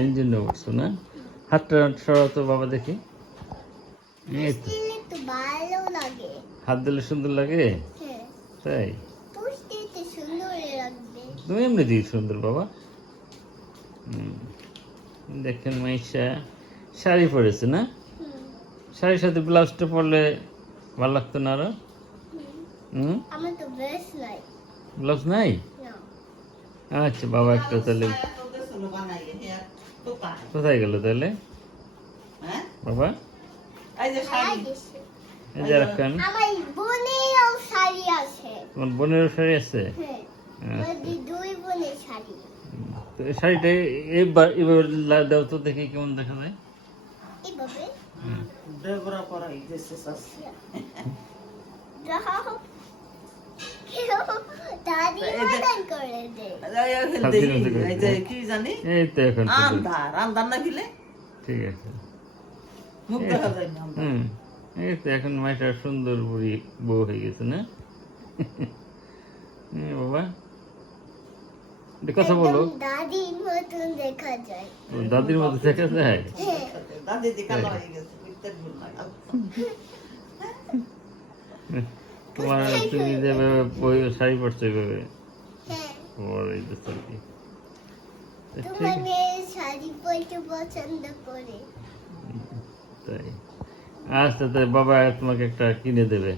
এই জন্য বলছো না? হাতটা সরাও তো বাবা দেখি। এই তো। হাত দিলে সুন্দর লাগে? তাই? তুমি এমনি দিয়ে সুন্দর বাবা। দেখেন মাইশা শাড়ি পরেছে না? শাড়ির সাথে ব্লাউজটা পরলে ভালো লাগতো না আরো? ব্লাউজ নাই? আচ্ছা বাবা একটা তাহলে কোথায় গেল তাহলে বাবা? এই যে রাখেন। তোমার বোনেরও শাড়ি আছে? তো এই শাড়িটা এবার দাও তো দেখি কেমন দেখা যায়। ঠিক আছে। এই তো এখন মাইটা সুন্দর বুড়ি বউ হয়ে গেছে না বাবা? কথা বলো। দাদির মতন দেখা যায়। দাদির মতো দেখা যায়? তোমার তুমি যেভাবে বই শাড়ি পরছো এইভাবে তাই? আচ্ছা তাই বাবা তোমাকে একটা কিনে দেবে।